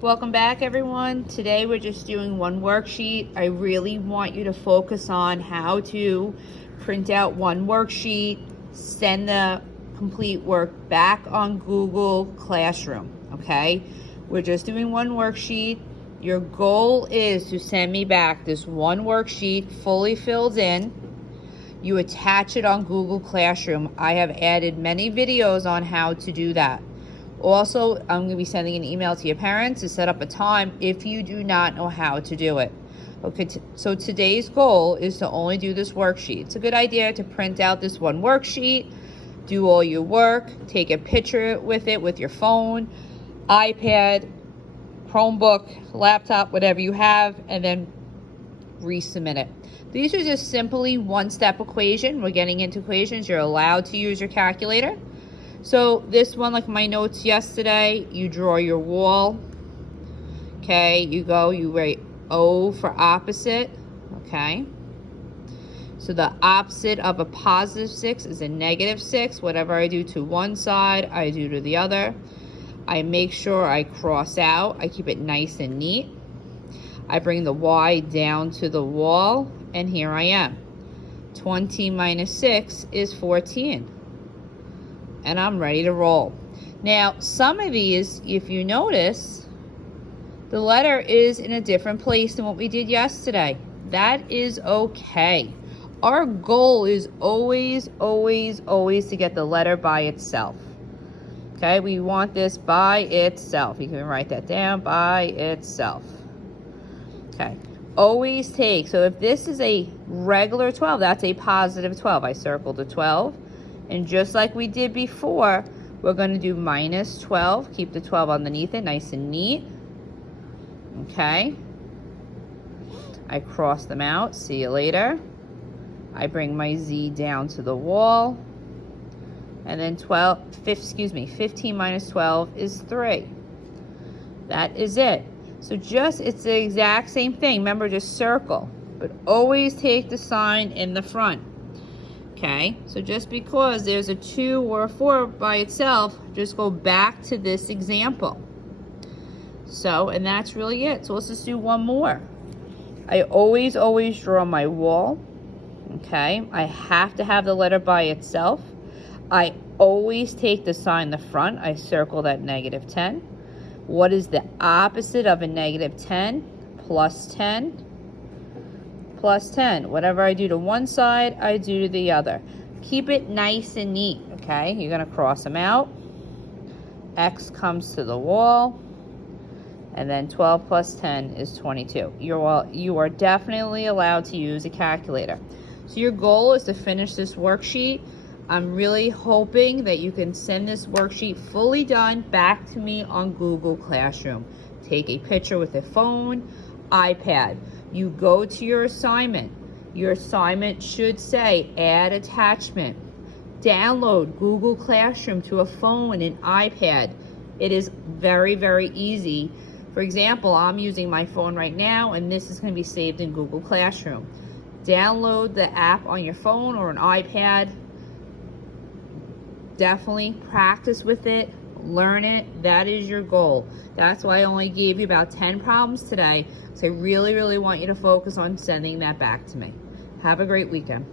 Welcome back, everyone. Today we're just doing one worksheet. I really want you to focus on how to print out one worksheet, send the complete work back on Google Classroom, okay? We're just doing one worksheet. Your goal is to send me back this one worksheet fully filled in. You attach it on Google Classroom. I have added many videos on how to do that. Also, I'm going to be sending an email to your parents to set up a time if you do not know how to do it. Okay, so today's goal is to only do this worksheet. It's a good idea to print out this one worksheet, do all your work, take a picture with it with your phone, iPad, Chromebook, laptop, whatever you have, and then resubmit it. These are just simply one-step equation. We're getting into equations. You're allowed to use your calculator. So this one, like my notes yesterday, you draw your wall. Okay, you write O for opposite. Okay. So the opposite of a positive 6 is a negative 6. Whatever I do to one side, I do to the other. I make sure I cross out. I keep it nice and neat. I bring the Y down to the wall, and here I am. 20 minus 6 is 14. And I'm ready to roll. Now, some of these, if you notice, the letter is in a different place than what we did yesterday. That is okay. Our goal is always, always, always to get the letter by itself. Okay, we want this by itself. You can write that down, by itself. Okay, always take. So if this is a regular 12, that's a positive 12. I circled the 12. And just like we did before, we're going to do minus 12. Keep the 12 underneath it, nice and neat. Okay. I cross them out. See you later. I bring my Z down to the wall. And then 15 minus 12 is 3. That is it. So it's the exact same thing. Remember, just circle. But always take the sign in the front. Okay, so just because there's a 2 or a 4 by itself, just go back to this example. So, and that's really it. So let's just do one more. I always draw my wall. Okay, I have to have the letter by itself. I always take the sign in the front. I circle that negative 10. What is the opposite of a negative 10? Plus 10. Plus 10. Whatever I do to one side, I do to the other. Keep it nice and neat, okay? You're going to cross them out. X comes to the wall. And then 12 plus 10 is 22. You are definitely allowed to use a calculator. So your goal is to finish this worksheet. I'm really hoping that you can send this worksheet fully done back to me on Google Classroom. Take a picture with a phone, iPad. You go to your assignment. Your assignment should say add attachment. Download Google Classroom to a phone and iPad. It is very, very easy. For example, I'm using my phone right now, and this is going to be saved in Google Classroom. Download the app on your phone or an iPad. Definitely practice with it. Learn it. That is your goal. That's why I only gave you about 10 problems today. So I really, really want you to focus on sending that back to me. Have a great weekend.